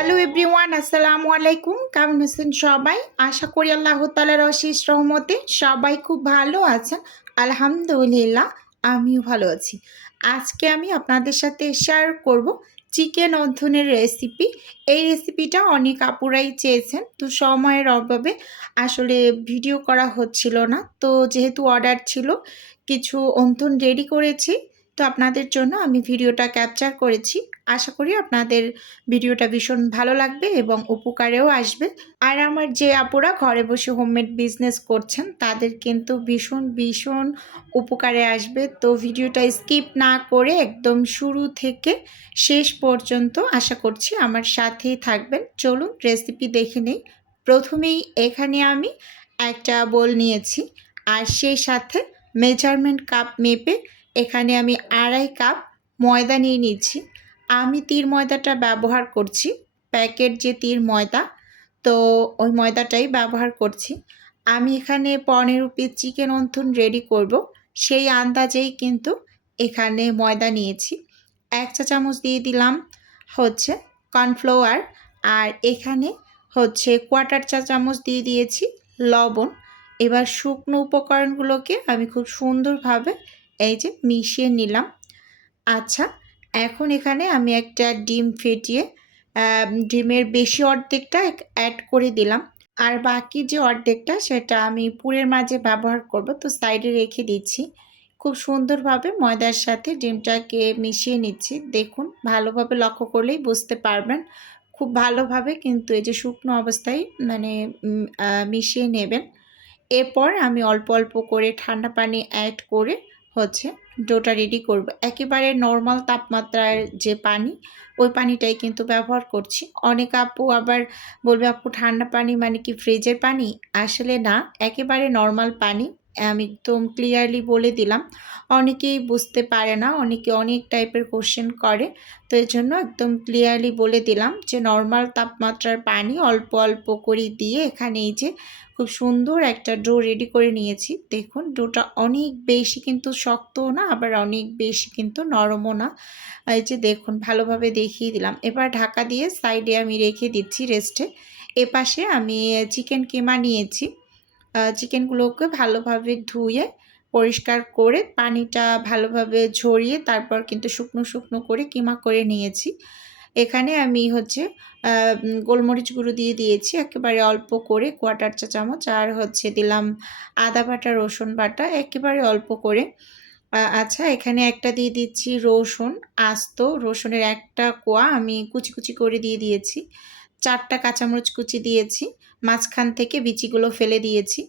Hello everyone, আসসালামু আলাইকুম। কেমন আছেন সবাই? আশা করি আল্লাহ তাআলার অশেষ রহমতে সবাই খুব ভালো আছেন। আলহামদুলিল্লাহ, আমিও ভালো আছি। আজকে আমি আপনাদের সাথে শেয়ার করব চিকেন অন্থনের রেসিপি। এই রেসিপিটা অনেক আপুরাই চেয়েছেন, তো সময়ের অভাবে আসলে ভিডিও করা হচ্ছিল না। তো যেহেতু অর্ডার ছিল, কিছু অন্থন রেডি করেছি, তো আপনাদের জন্য আমি ভিডিওটা ক্যাপচার করেছি। আশা করি আপনাদের ভিডিওটা ভীষণ ভালো লাগবে এবং উপকারেও আসবে। আর আমার যে আপুরা ঘরে বসে হোমমেড বিজনেস করছেন তাদের কিন্তু ভীষণ ভীষণ উপকারে আসবে। তো ভিডিওটা স্কিপ না করে একদম শুরু থেকে শেষ পর্যন্ত আশা করছি আমার সাথেই থাকবেন। চলুন রেসিপি দেখে নিই। প্রথমেই এখানে আমি একটা বোল নিয়েছি, আর সেই সাথে মেজারমেন্ট কাপ মেপে এখানে আমি 2.5 কাপ ময়দা নিয়ে নিচ্ছি। আমি তীর ময়দাটা ব্যবহার করছি, প্যাকেট যে তীর ময়দা, তো ওই ময়দাটাই ব্যবহার করছি। আমি এখানে 15 পিস চিকেন অন্থন রেডি করব, সেই আন্দাজেই কিন্তু এখানে ময়দা নিয়েছি। 1 চা চামচ দিয়ে দিলাম হচ্ছে কর্নফ্লাওয়ার, আর এখানে হচ্ছে 1/4 চা চামচ দিয়ে দিয়েছি লবণ। এবার শুকনো উপকরণগুলোকে আমি খুব সুন্দরভাবে এই যে মিশিয়ে নিলাম। আচ্ছা, এখন এখানে আমি একটা ডিম ফেটিয়ে ডিমের বেশি অর্ধেকটা অ্যাড করে দিলাম, আর বাকি যে অর্ধেকটা সেটা আমি পুরের মাঝে ব্যবহার করব, তো সাইডে রেখে দিচ্ছি। খুব সুন্দরভাবে ময়দার সাথে ডিমটাকে মিশিয়ে নিচ্ছি। দেখুন, ভালোভাবে লক্ষ্য করলেই বুঝতে পারবেন। খুব ভালোভাবে কিন্তু এই যে শুকনো অবস্থায় মানে মিশিয়ে নেবেন। এরপর আমি অল্প অল্প করে ঠান্ডা পানি অ্যাড করে হচ্ছে ডোটা রেডি করব। একেবারে নর্মাল তাপমাত্রার যে পানি, ওই পানিটাই কিন্তু ব্যবহার করছি। অনেক আপু আবার বলবে, আপু ঠান্ডা পানি মানে কি ফ্রিজের পানি? আসলে না, একেবারে নর্মাল পানি। আমি একদম ক্লিয়ারলি বলে দিলাম। অনেকেই বুঝতে পারে না, অনেকে অনেক টাইপের কোশ্চেন করে, তো এর জন্য একদম ক্লিয়ারলি বলে দিলাম যে নর্মাল তাপমাত্রার পানি অল্প অল্প করে দিয়ে এখানে এই যে খুব সুন্দর একটা ডো রেডি করে নিয়েছি। দেখুন, ডোটা অনেক বেশি কিন্তু শক্তও না, আবার অনেক বেশি কিন্তু নরমও না। এই যে দেখুন, ভালোভাবে দেখিয়ে দিলাম। এবার ঢাকা দিয়ে সাইডে আমি রেখে দিচ্ছি রেস্টে। এপাশে আমি চিকেন কিমা নিয়েছি। চিকেনগুলোকে ভালোভাবে ধুয়ে পরিষ্কার করে পানিটা ভালোভাবে ঝরিয়ে তারপর কিন্তু শুকনো শুকনো করে কিমা করে নিয়েছি। এখানে আমি হচ্ছে গোলমরিচ গুঁড়ো দিয়ে দিয়েছি একেবারে অল্প করে 1/4 চা চামচ, আর হচ্ছে দিলাম আদা বাটা, রসুন বাটা একেবারে অল্প করে। আচ্ছা, এখানে একটা দিয়ে দিচ্ছি রসুন, আস্ত রসুনের একটা কোয়া আমি কুচি কুচি করে দিয়ে দিয়েছি। 4টা কাঁচামরিচ কুচি দিয়েছি, মাঝখান থেকে বিচিগুলো ফেলে দিয়েছি।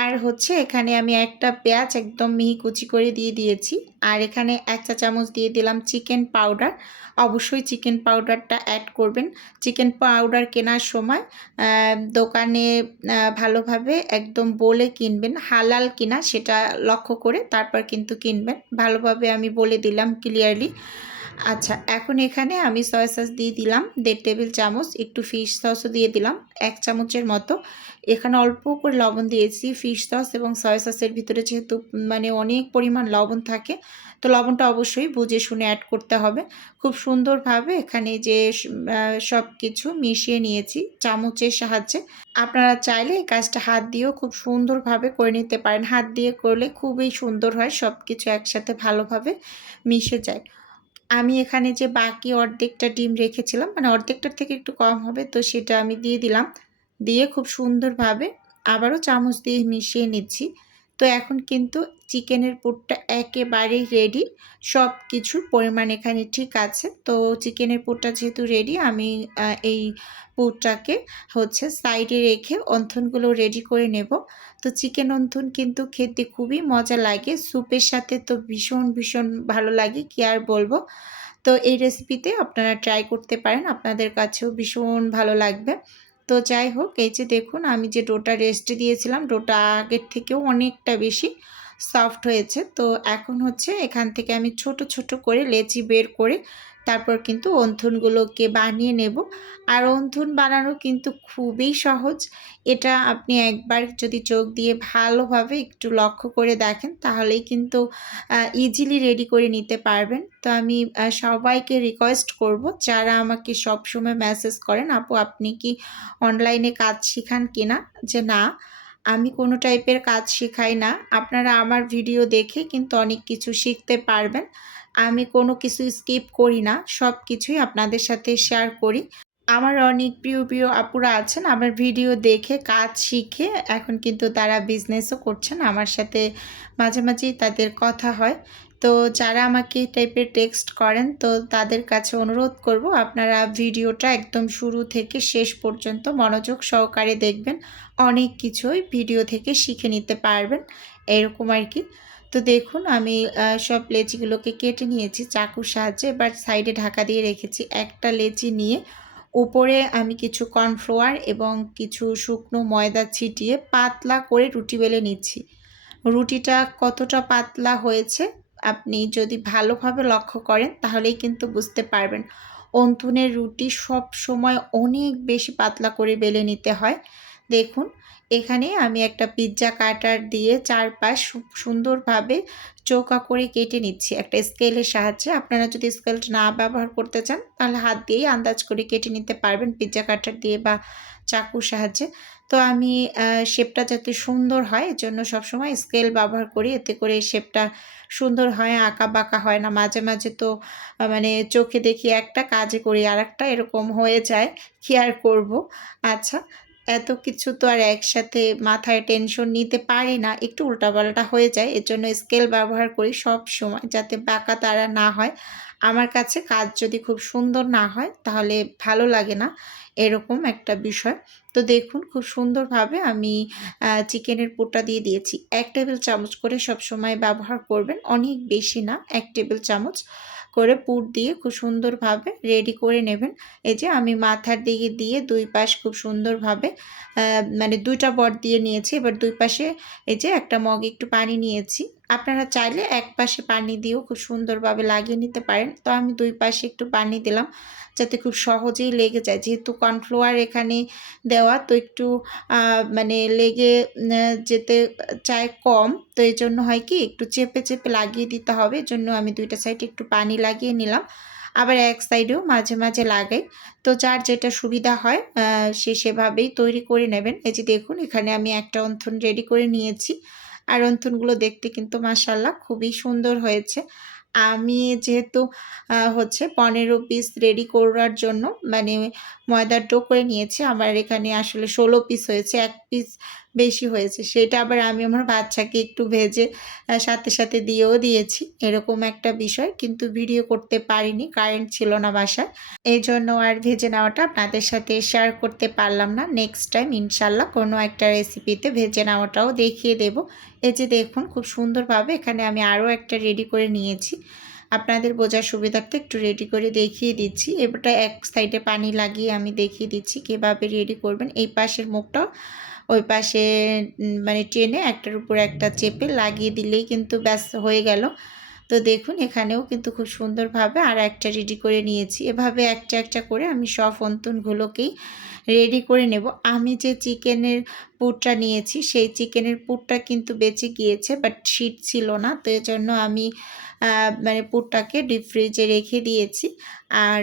আর হচ্ছে এখানে আমি একটা পেঁয়াজ একদম মিহি কুচি করে দিয়ে দিয়েছি। আর এখানে 1 চা চামচ দিয়ে দিলাম চিকেন পাউডার। অবশ্যই চিকেন পাউডারটা অ্যাড করবেন। চিকেন পাউডার কেনার সময় দোকানে ভালোভাবে একদম বলে কিনবেন, হালাল কিনা সেটা লক্ষ্য করে তারপর কিন্তু কিনবেন। ভালোভাবে আমি বলে দিলাম ক্লিয়ারলি। আচ্ছা, এখন এখানে আমি সয়া সস দিয়ে দিলাম 1.5 টেবিল চামচ, একটু ফিশ সসও দিয়ে দিলাম 1 চামচের মতো। এখানে অল্প করে লবণ দিয়েছি। ফিশ সস এবং সয়া সসের ভিতরে যেহেতু মানে অনেক পরিমাণ লবণ থাকে, তো লবণটা অবশ্যই বুঝে শুনে অ্যাড করতে হবে। খুব সুন্দরভাবে এখানে যে সব কিছু মিশিয়ে নিয়েছি চামচের সাহায্যে। আপনারা চাইলে এই কাজটা হাত দিয়েও খুব সুন্দরভাবে করে নিতে পারেন। হাত দিয়ে করলে খুবই সুন্দর হয়, সব কিছু একসাথে ভালোভাবে মিশে যায়। আমি এখানে যে বাকি অর্ধেকটা ডিম রেখেছিলাম, মানে অর্ধেকটার থেকে একটু কম হবে, তো সেটা আমি দিয়ে দিলাম। দিয়ে খুব সুন্দরভাবে আবারও চামচ দিয়ে মিশিয়ে নিচ্ছি। তো এখন কিন্তু চিকেনের পুরটা একেবারেই রেডি। সব কিছুর পরিমাণ এখানে ঠিক আছে। তো চিকেনের পুরটা যেহেতু রেডি, আমি এই পুরটাকে হচ্ছে সাইডে রেখে অন্থনগুলো রেডি করে নেব। তো চিকেন অন্থন কিন্তু খেতে খুবই মজা লাগে, স্যুপের সাথে তো ভীষণ ভীষণ ভালো লাগে, কি আর বলবো। তো এই রেসিপিতে আপনারা ট্রাই করতে পারেন, আপনাদের কাছেও ভীষণ ভালো লাগবে। তো যাই হোক, এই যে দেখুন, আমি যে ডোটা রেস্টে দিয়েছিলাম, ডোটা আগের থেকেও অনেকটা বেশি সফট হয়েছে। তো এখন হচ্ছে এখান থেকে আমি ছোট ছোট করে লেচি বের করে তারপর কিন্তু অন্থনগুলোকে বানিয়ে নেব। আর অন্থন বানানো কিন্তু খুবই সহজ। এটা আপনি একবার যদি চোখ দিয়ে ভালোভাবে একটু লক্ষ্য করে দেখেন তাহলেই কিন্তু ইজিলি রেডি করে নিতে পারবেন। তো আমি সবাইকে রিকোয়েস্ট করব যারা আমাকে সবসময় মেসেজ করেন, আপু আপনি কি অনলাইনে কাজ শিখান কিনা? যে না, আমি কোনো টাইপের কাজ শেখাই না। আপনারা আমার ভিডিও দেখে কিন্তু অনেক কিছু শিখতে পারবেন। আমি কোনো কিছু স্কিপ করি না। সব কিছুই আপনাদের সাথে শেয়ার করি। আমার অনেক প্রিয় আপুরা আছেন আমার ভিডিও দেখে কাজ শিখে এখন কিন্তু তারা বিজনেসও করছেন। আমার সাথে মাঝেই তাদের কথা হয়। তো যারা আমাকে এই টাইপের টেক্সট করেন তো তাদের কাছে অনুরোধ করব আপনারা ভিডিওটা একদম শুরু থেকে শেষ পর্যন্ত মনোযোগ সহকারে দেখবেন। অনেক কিছুই ভিডিও থেকে শিখে নিতে পারবেন। এরকম আর কি। তো দেখুন আমি সব লেচিগুলোকে কেটে নিয়েছি চাকুর সাহায্যে। এবার সাইডে ঢাকা দিয়ে রেখেছি। একটা লেচি নিয়ে উপরে আমি কিছু কর্নফ্লাওয়ার এবং কিছু শুকনো ময়দা ছিটিয়ে পাতলা করে রুটি বেলে নিচ্ছি। রুটিটা কতটা পাতলা হয়েছে আপনি যদি ভালোভাবে লক্ষ্য করেন তাহলেই কিন্তু বুঝতে পারবেন। অন্থনের রুটি সবসময় অনেক বেশি পাতলা করে বেলে নিতে হয়। দেখুন এখানে আমি একটা পিৎজা কাটার দিয়ে চারপাশ সুন্দরভাবে চৌকা করে কেটে নিচ্ছি একটা স্কেলের সাহায্যে। আপনারা যদি স্কেলটা না ব্যবহার করতে চান তাহলে হাত দিয়েই আন্দাজ করে কেটে নিতে পারবেন পিৎজা কাটার দিয়ে বা চাকুর সাহায্যে। তো আমি শেপটা যাতে সুন্দর হয় এজন্য সবসময় স্কেল ব্যবহার করি। এতে করে শেপটা সুন্দর হয়, আঁকা-বাঁকা হয় না। মাঝে তো মানে চোখে দেখি একটা, কাজে করি আরেকটা, এরকম হয়ে যায়। কি আর করব? আচ্ছা, এত কিছু তো আর একসাথে মাথায় টেনশন নিতে পারি না। একটু উল্টাপাল্টা হয়ে যায়। এজন্য স্কেল ব্যবহার করি সবসময় যাতে বাঁকা-তাড়া না হয়। আমার কাছে কাজ যদি খুব সুন্দর না হয় তাহলে ভালো লাগে না। এরকম একটা বিষয়। তো দেখুন খুব সুন্দরভাবে আমি চিকেনের পুরটা দিয়ে দিয়েছি। ১ টেবিল চামচ করে সবসময় ব্যবহার করবেন। অনেক বেশি না, ১ টেবিল চামচ করে পুর দিয়ে খুব সুন্দরভাবে রেডি করে নেবেন। এই যে আমি মাথার দিকে দিয়ে ২ পাশ খুব সুন্দরভাবে মানে ২ টা বট দিয়ে নিয়েছি। এবার ২ পাশে এই যে একটা মগে একটু পানি নিয়েছি। আপনারা চাইলে এক পাশে পানি দিয়েও খুব সুন্দরভাবে লাগিয়ে নিতে পারেন। তো আমি ২ পাশে একটু পানি দিলাম যাতে খুব সহজেই লেগে যায়। যেহেতু কর্নফ্লাওয়ার এখানে দেওয়া তো একটু মানে লেগে যেতে চায় কম। তো এজন্য হয় কি একটু চেপে লাগিয়ে দিতে হবে। এজন্য আমি ২ টা সাইডে একটু পানি লাগিয়ে নিলাম। আবার এক সাইডেও মাঝে লাগাই। তো যার যেটা সুবিধা হয় সে সেভাবেই তৈরি করে নেবেন। এই যে দেখুন এখানে আমি একটা অন্থন রেডি করে নিয়েছি। আর অন্থনগুলো দেখতে কিন্তু মাশাআল্লাহ খুবই সুন্দর হয়েছে। আমি যেহেতু হচ্ছে ১৫ পিস রেডি করার জন্য মানে ময়দার ডো করে নিয়েছি। আমার এখানে আসলে ১৬ পিস হয়েছে। ১ পিস বেশি হয়েছে। সেটা আবার আমি আমার বাচ্চাকে একটু ভেজে সাথে দিয়েও দিয়েছি। এরকম একটা বিষয়। কিন্তু ভিডিও করতে পারিনি। কারেন্ট ছিল না বাসায়। এজন্য আর ভেজে নেওয়াটা আপনাদের সাথে শেয়ার করতে পারলাম না। নেক্সট টাইম ইনশাআল্লাহ কোনো একটা রেসিপিতে ভেজে নেওয়াটাও দেখিয়ে দেব। এই যে দেখুন খুব সুন্দরভাবে এখানে আমি আরও একটা রেডি করে নিয়েছি। আপনাদের বোঝার সুবিধার্থে একটু রেডি করে দেখিয়ে দিচ্ছি। এবারটা এক সাইডে পানি লাগিয়ে আমি দেখিয়ে দিচ্ছি কীভাবে রেডি করবেন। এই পাশের মুখটাও ওই পাশে মানে টেনে একটার উপর একটা চেপে লাগিয়ে দিলেই কিন্তু ব্যাস হয়ে গেল। তো দেখুন এখানেও কিন্তু খুব সুন্দরভাবে আর একটা রেডি করে নিয়েছি। এভাবে একটা করে আমি সব অন্তনগুলোকেই রেডি করে নেব। আমি যে চিকেনের পুরটা নিয়েছি সেই চিকেনের পুরটা কিন্তু বেঁচে গিয়েছে বাট শীট ছিল না। তো এজন্য আমি মানে পুরটাকে ডিপ ফ্রিজে রেখে দিয়েছি। আর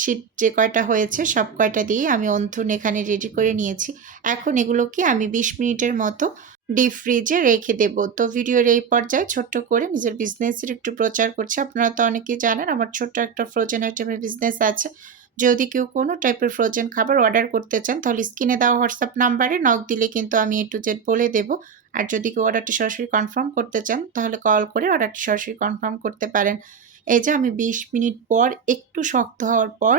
শীট যে কয়টা হয়েছে সব কয়টা দিয়েই আমি অন্থন এখানে রেডি করে নিয়েছি। এখন এগুলোকে আমি ২০ মিনিটের মতো ডিপ ফ্রিজে রেখে দেব। তো ভিডিওর এই পর্যায়ে ছোট্ট করে নিজের বিজনেসের একটু প্রচার করছি। আপনারা তো অনেকেই জানেন আমার ছোট্ট একটা ফ্রোজেন আইটেমের বিজনেস আছে। যদি কেউ কোনো টাইপের ফ্রোজেন খাবার অর্ডার করতে চান তাহলে স্ক্রিনে দেওয়া হোয়াটসঅ্যাপ নাম্বারে নক দিলে কিন্তু আমি A to Z বলে দেব। আর যদি কেউ অর্ডারটি সরাসরি কনফার্ম করতে চান তাহলে কল করে অর্ডারটি সরাসরি কনফার্ম করতে পারেন। এই যে আমি ২০ মিনিট পর একটু শক্ত হওয়ার পর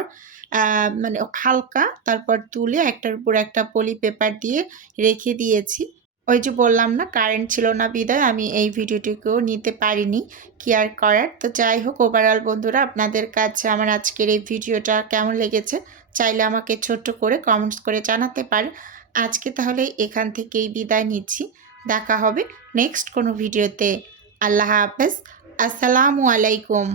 মানে হালকা তারপর তুলে একটার উপর একটা পলি পেপার দিয়ে রেখে দিয়েছি। ওই যে বললাম না কারেন্ট ছিল না বিধায় আমি এই ভিডিওটিকেও নিতে পারিনি, কি আর করার। তো যাই হোক ওভারঅল বন্ধুরা আপনাদের কাছে আমার আজকের এই ভিডিওটা কেমন লেগেছে চাইলে আমাকে ছোট্ট করে কমেন্টস করে জানাতে পারেন। আজকে তাহলে এখান থেকেই বিদায় নিচ্ছি। দেখা হবে নেক্সট কোনো ভিডিওতে। আল্লাহ হাফেজ। আসসালামু আলাইকুম।